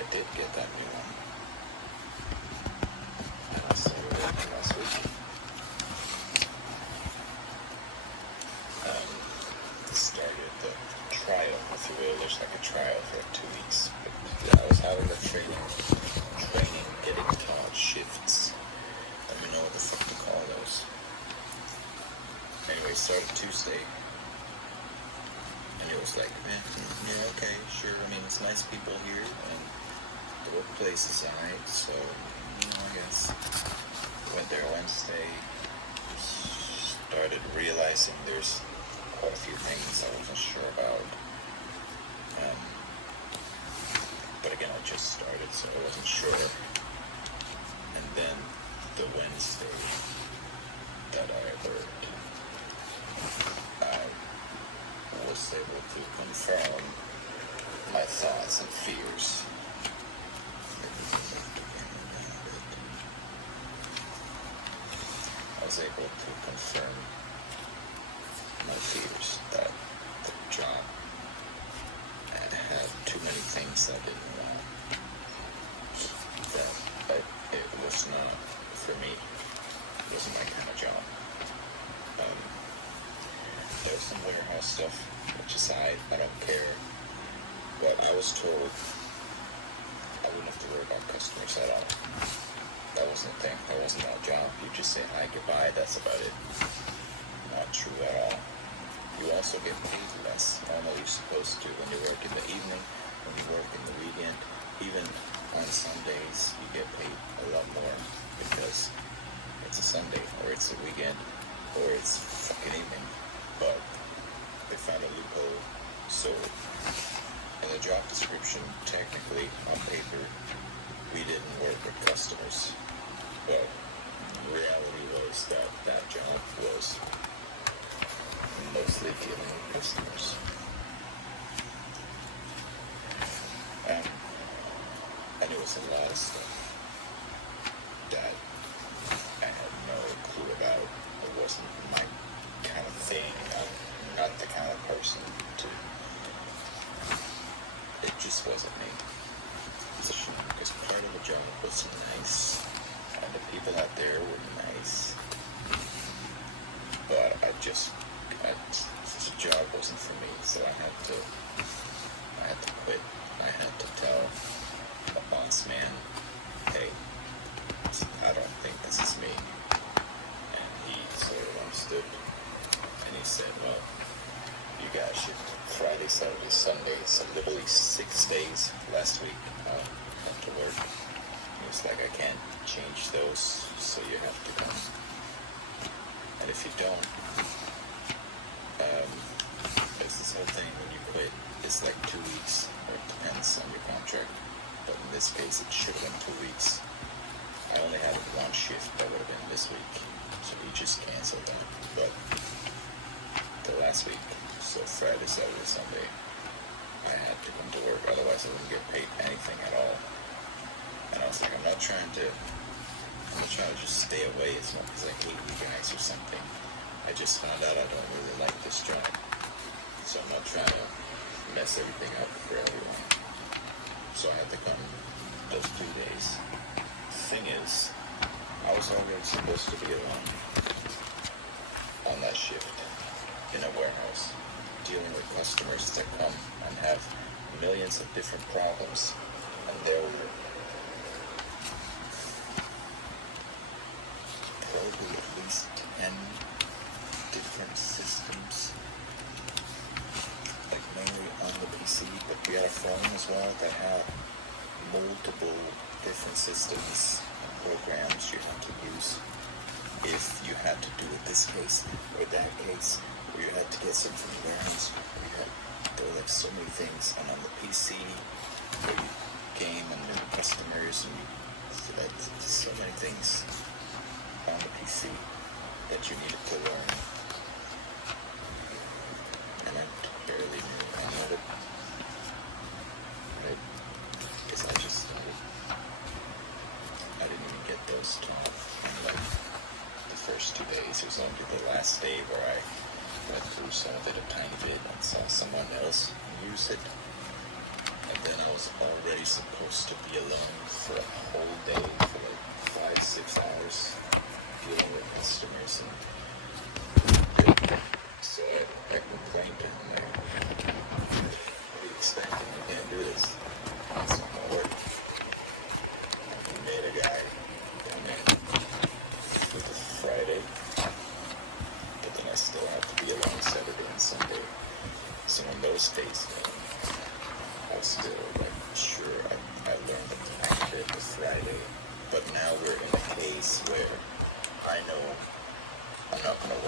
I did get that new one. And I started it last week. Started the trial, if you will. There's like a trial for 2 weeks. But yeah, I was having the training, getting taught shifts. I don't know what the fuck to call those. Anyway, started Tuesday. And it was like, yeah, okay, sure. I mean, it's nice people here, and the workplace is alright, so, I guess. Went there Wednesday, started realizing there's quite a few things I wasn't sure about. But again, I just started, so I wasn't sure. And then the Wednesday that I heard, I was able to confirm my thoughts and fears. I was able to confirm my fears that the job had too many things I didn't want. That it was not for me. It wasn't my kind of job. There's some warehouse stuff, which aside, I don't care. But I was told I wouldn't have to worry about customers at all. That wasn't the thing. That wasn't my job. You just say hi, goodbye, that's about it. Not true at all. You also get paid less. Normally you're supposed to when you work in the evening, when you work in the weekend, even on Sundays, you get paid a lot more because it's a Sunday, or it's a weekend, or it's fucking evening. But they found a loophole, so in the job description, technically, on paper, we didn't work with customers, but reality was that that job was mostly dealing with customers. And it was a lot of stuff that I had no clue about. It wasn't my kind of thing. I'm not the kind of person to... It just wasn't me. Because part of the job was nice, and the people out there were nice. But the job wasn't for me, so I had to quit. I had to tell the boss man, hey, I don't think this is me. And he sort of understood, and he said, well, you guys should Friday, Saturday, Sunday, so literally 6 days last week come to work. He was like, I can't change those, so you have to come. And if you don't, there's this whole thing when you quit, it's like 2 weeks, or it depends on your contract. But in this case, it should have been 2 weeks. I only had one shift that would have been this week, so he just canceled that. But the last week, so Friday, Saturday, Sunday, I had to come to work, otherwise I wouldn't get paid anything at all. And I was like, I'm not trying to just stay away as much as I hate you guys or something. I just found out I don't really like this job. So I'm not trying to mess everything up for everyone. So I had to come those 2 days. The thing is, I was already supposed to be on that shift in a warehouse, dealing with customers that come and have millions of different problems, and there were probably at least 10 different systems, like mainly on the PC, but we had a phone as well that had multiple different systems and programs you had to use if you had to do it this case or that case, or you had to get something from the warehouse, or there were like so many things. And on the PC, where you game and new customers, and like so many things on the PC that you needed to learn. And I barely knew any of it. Right? Because I just started. I didn't even get those taught in like the first 2 days. It was only the last day where I went through some of it a tiny bit and saw someone else use it. And then I was was already supposed to be alone for a whole day for like 5-6 hours dealing with customers, and so I complained to him there. What do you expect? You can't do this. It's not gonna work. He made a guy come in with a Friday, but then I still have to be alone Saturday and Sunday. So in those days, I was still like, sure, I learned to activate the Friday, but now we're in a case where I know I'm not gonna